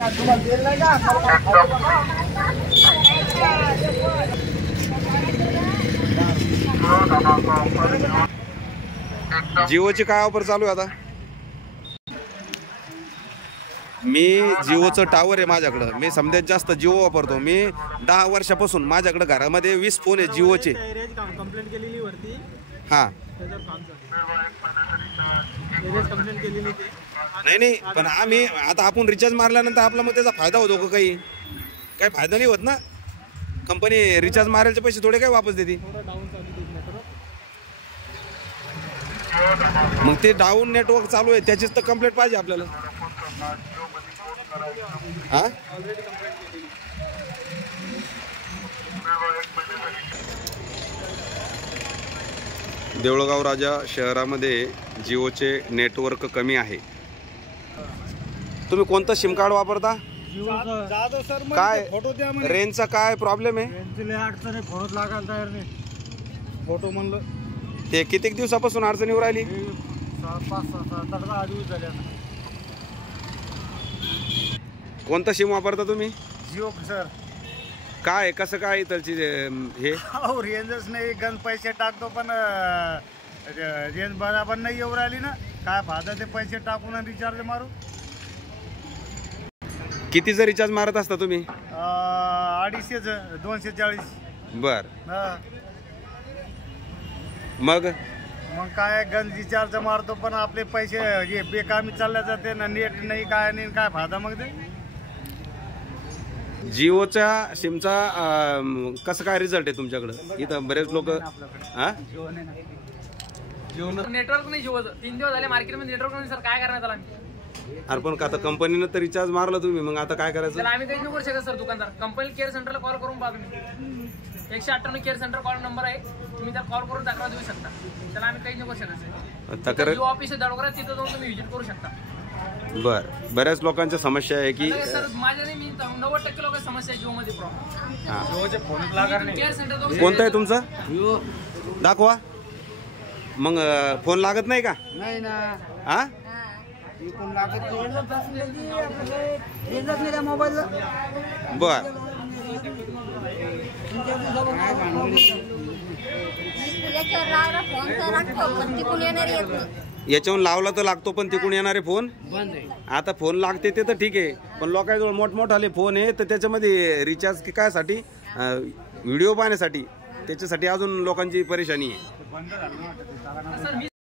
जिओची काय ऑफर चालू आहे आता? मी जिओचं टावर आहे माझ्याकडं. मी समजात जास्त जिओ वापरतो. मी 10 वर्षापासून माझ्याकडे घरामध्ये 20 फोन आहे जिओचे. कंप्लेंट केलेली वरती. हां नाही पण आम्ही आता आपण रिचार्ज मारल्यानंतर आपला मग त्याचा फायदा होतो का? काही फायदा नाही होत ना. कंपनी रिचार्ज मारायचे पैसे थोडे काय वापस देते. मग ते डाऊन नेटवर्क चालू आहे त्याचीच तर कंप्लेंट पाहिजे आपल्याला. हा देऊळगाव राजा शहरामध्ये जिओचे नेटवर्क कमी आहे. तुम्ही कोणतं सिम कार्ड वापरता? काय रेंजचा काय प्रॉब्लेम आहे? फोनच लागायला तयार नाही. फोटो म्हणलं ते किती दिवसापासून अडचणीवर राहिली? 5-6 दिवस झाले. कोणता सिम वापरता तुम्ही? जिओ सर. काय कसं काय इथलची हे रेंजच नाही. गण पैसे टाकतो पण रेंज बराबर नाही येऊ राहिली ना. काय फायदा ते पैसे टाकून रिचार्ज मारू. कितीचं रिचार्ज मारत असता तुम्ही? 250 240. बर मग काय गन रिचार्ज मारतो पण आपले पैसे हे बेकामी चालले जाते ना. नेट नाही काय नाही काय फायदा मग ते. जिओच्या सिमचा कसं काय रिझल्ट आहे तुमच्याकडं? इथं बरेच लोक नेटवर्क नाही जिओचं. 3 दिवस झाले मार्केटमध्ये नेटवर्क नाही सर. काय करणार त्याला? अरे पण आता कंपनीनं तर रिचार्ज मारला तुम्ही, मग आता काय करायचं? त्याला आम्ही काही नाही करू शकत सर. दुकानदार कंपनी केअर सेंटरला कॉल करून पाहा तुम्ही. 198 केअर सेंटर कॉल नंबर आहे. तुम्ही त्याला कॉल करून तक्रार देऊ शकता. त्याला आम्ही काही नाही करू शकत. तक्रार जिओ ऑफिस आहे दडोगरा, तिथं जाऊन तुम्ही व्हिजिट करू शकता. बर बऱ्याच लोकांच्या समस्या आहे की सर माझ्या नाही. मी 90% लोक समस्या आहे जिओ मध्ये प्रॉब्लेम. जिओचे फोन लागणार नाही. केअर सेंटर कोणतं आहे तुमचं? दाखवा. मग फोन लागत नाही का? नाही ना. हा मोबाईल. बर याच्यावरून लावला तर लागतो पण तिकडून येणारे फोन आता फोन लागते ते तर ठीक आहे. पण लोकांजवळ मोठमोठाले फोन आहे तर त्याच्यामध्ये रिचार्ज काय साठी? व्हिडिओ पाहण्यासाठी. त्याच्यासाठी अजून लोकांची परेशानी आहे.